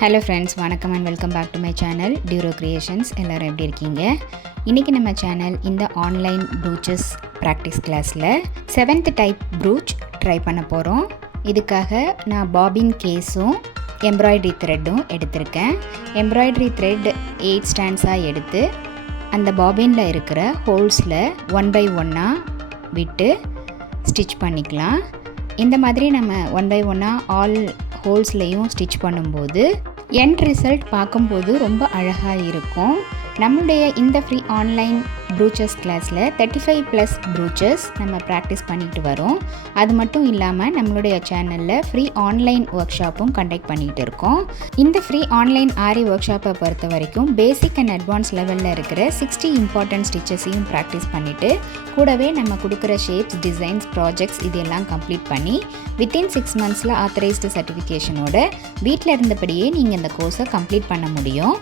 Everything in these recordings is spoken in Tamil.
Hello friends, வணக்கம் and welcome back to my channel Duro Creations. எல்லாரும் எப்படி இருக்கீங்க? இன்னைக்கு நம்ம சேனல் இந்த online brooches practice classல 7th type brooch try பண்ண போறோம். இதுக்காக நான் பாபின் கேஸும் எம்ப்ராய்டரி த்ரெட்டும் எடுத்திருக்கேன். எம்ப்ராய்டரி த்ரெட் 8 ஸ்டாண்ட்ஸா எடுத்து அந்த பாபின்ல இருக்கிற ஹோல்ஸ்ல 1 by 1 விட்டு ஸ்டிட்ச் பண்ணிக்கலாம். இந்த மாதிரி நம்ம 1 by 1 ஆல் ஹோல்ஸ்லையும் ஸ்டிச் பண்ணும்போது எண்ட் ரிசல்ட் பார்க்கும்போது ரொம்ப அழகாக இருக்கும். நம்மளுடைய இந்த ஃப்ரீ ஆன்லைன் ப்ரூச்சஸ் கிளாஸில் 35+ ப்ரூச்சஸ் நம்ம ப்ராக்டிஸ் பண்ணிட்டு வரோம். அது மட்டும் இல்லாமல் நம்மளுடைய சேனலில் ஃப்ரீ ஆன்லைன் ஒர்க் ஷாப்பும் கண்டக்ட் பண்ணிகிட்டு இருக்கோம். இந்த ஃப்ரீ ஆன்லைன் ஆரி ஒர்க் ஷாப்பை பொறுத்த வரைக்கும் பேசிக் அண்ட் அட்வான்ஸ் லெவலில் இருக்கிற 60 இம்பார்ட்டன்ட் ஸ்டிச்சஸையும் ப்ராக்டிஸ் பண்ணிவிட்டு கூடவே நம்ம கொடுக்குற ஷேப்ஸ், டிசைன்ஸ், ப்ராஜெக்ட்ஸ் இதெல்லாம் கம்ப்ளீட் பண்ணி வித்தின் 6 monthஸில் ஆத்தரைஸ்டு சர்டிஃபிகேஷனோட வீட்டில் இருந்தபடியே நீங்கள் இந்த கோர்ஸை கம்ப்ளீட் பண்ண முடியும்.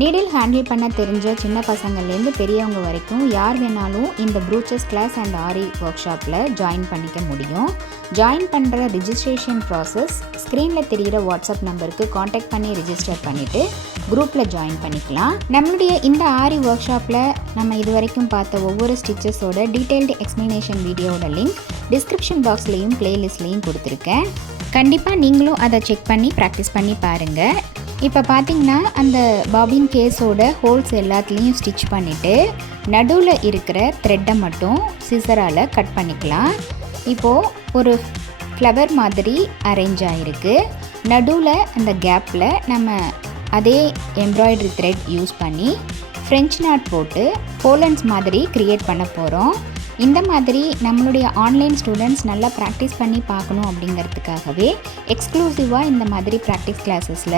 நீடில் ஹேண்டில் பண்ண தெரிஞ்ச சின்ன பசங்கள்லேருந்து பெரியவங்க வரைக்கும் யார் வேணாலும் இந்த ப்ரூச்சஸ் கிளாஸ் அண்ட் ஆரி ஒர்க் ஷாப்பில் ஜாயின் பண்ணிக்க முடியும். ஜாயின் பண்ணுற ரிஜிஸ்ட்ரேஷன் ப்ராசஸ் ஸ்க்ரீனில் தெரிகிற வாட்ஸ்அப் நம்பருக்கு காண்டாக்ட் பண்ணி ரிஜிஸ்டர் பண்ணிவிட்டு குரூப்பில் ஜாயின் பண்ணிக்கலாம். நம்மளுடைய இந்த ஆரி ஒர்க் ஷாப்பில் நம்ம இது வரைக்கும் பார்த்த ஒவ்வொரு ஸ்டிச்சஸோட டீட்டெயில்டு எக்ஸ்ப்ளனேஷன் வீடியோட லிங்க் டிஸ்கிரிப்ஷன் பாக்ஸ்லேயும் ப்ளேலிஸ்ட்லேயும் கொடுத்துருக்கேன். கண்டிப்பாக நீங்களும் அதை செக் பண்ணி ப்ராக்டிஸ் பண்ணி பாருங்கள். இப்போ பார்த்தீங்கன்னா அந்த பாபின் கேஸோட ஹோல்ஸ் எல்லாத்துலேயும் ஸ்டிச் பண்ணிவிட்டு நடுவில் இருக்கிற த்ரெட்டை மட்டும் சிசரால் கட் பண்ணிக்கலாம். இப்போது ஒரு ஃப்ளவர் மாதிரி அரேஞ்ச் ஆகிருக்கு. நடுவில் அந்த கேப்பில் நம்ம அதே எம்ப்ராய்டரி த்ரெட் யூஸ் பண்ணி ஃப்ரெஞ்ச் நாட் போட்டு போலன்ஸ் மாதிரி க்ரியேட் பண்ண போகிறோம். இந்த மாதிரி நம்மளுடைய ஆன்லைன் ஸ்டூடெண்ட்ஸ் நல்லா ப்ராக்டிஸ் பண்ணி பார்க்கணும் அப்படிங்கிறதுக்காகவே எக்ஸ்க்ளூசிவாக இந்த மாதிரி ப்ராக்டிஸ் கிளாஸஸில்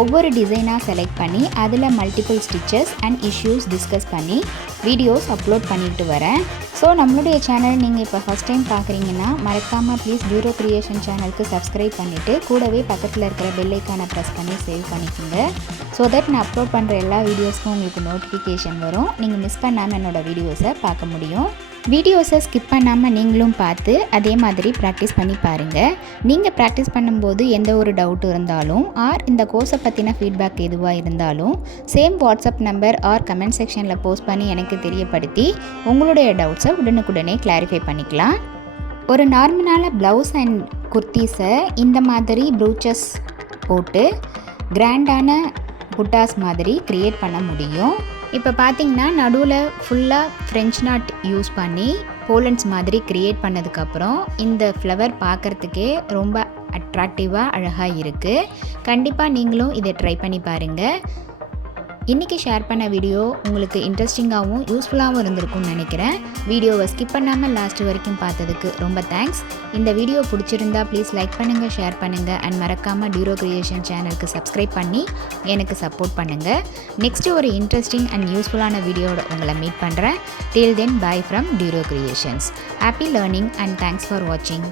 ஒவ்வொரு டிசைனாக செலக்ட் பண்ணி அதில் multiple stitches and issues discuss பண்ணி வீடியோஸ் அப்லோட் பண்ணிட்டு வரேன். ஸோ நம்மளுடைய சேனல் நீங்கள் இப்போ ஃபஸ்ட் டைம் பார்க்குறீங்கன்னா மறக்காமல் ப்ளீஸ் டியூரோ கிரியேஷன் சேனலுக்கு சப்ஸ்கிரைப் பண்ணிவிட்டு கூடவே பக்கத்தில் இருக்கிற பெல் ஐக்கானை ப்ரெஸ் பண்ணி சேவ் பண்ணிக்கோங்க. ஸோ தட் நான் அப்லோட் பண்ணுற எல்லா வீடியோஸ்க்கும் உங்களுக்கு நோட்டிஃபிகேஷன் வரும். நீங்கள் மிஸ் பண்ணாமல் என்னோடய வீடியோஸை பார்க்க முடியும். வீடியோஸை ஸ்கிப் பண்ணாமல் நீங்களும் பார்த்து அதே மாதிரி ப்ராக்டிஸ் பண்ணி பாருங்கள். நீங்கள் ப்ராக்டிஸ் பண்ணும்போது எந்த ஒரு டவுட் இருந்தாலும் ஆர் இந்த கோர்ஸை பற்றின ஃபீட்பேக் எதுவாக இருந்தாலும் same WhatsApp number or comment செக்ஷனில் போஸ்ட் பண்ணி எனக்கு தெரியப்படுத்தி உங்களுடைய டவுட்ஸை உடனுக்குடனே கிளாரிஃபை பண்ணிக்கலாம். ஒரு நார்மலான ப்ளவுஸ் அண்ட் குர்த்தீஸை இந்த மாதிரி ப்ரூச்சஸ் போட்டு கிராண்டான புட்டாஸ் மாதிரி க்ரியேட் பண்ண முடியும். இப்போ பார்த்தீங்கன்னா நடுவில் ஃபுல்லாக ஃப்ரெஞ்ச் நாட் யூஸ் பண்ணி போலன்ஸ் மாதிரி க்ரியேட் பண்ணதுக்கப்புறம் இந்த ஃப்ளவர் பார்க்குறதுக்கே ரொம்ப அட்ராக்டிவாக அழகாக இருக்குது. கண்டிப்பாக நீங்களும் இதை ட்ரை பண்ணி பாருங்கள். இன்றைக்கி ஷேர் பண்ண வீடியோ உங்களுக்கு இன்ட்ரெஸ்டிங்காகவும் யூஸ்ஃபுல்லாகவும் இருந்திருக்கும்னு நினைக்கிறேன். வீடியோவை ஸ்கிப் பண்ணாமல் லாஸ்ட் வரைக்கும் பார்த்ததுக்கு ரொம்ப தேங்க்ஸ். இந்த வீடியோ பிடிச்சிருந்தா ப்ளீஸ் லைக் பண்ணுங்கள், ஷேர் பண்ணுங்கள் அண்ட் மறக்காமல் டியூரோ கிரியேஷன் சேனலுக்கு சப்ஸ்கிரைப் பண்ணி எனக்கு சப்போர்ட் பண்ணுங்கள். நெக்ஸ்ட்டு ஒரு இன்ட்ரெஸ்டிங் அண்ட் யூஸ்ஃபுல்லான வீடியோட உங்களை மீட் பண்ணுறேன். Till then bye from Duro creations. Happy learning and thanks for வாட்சிங்.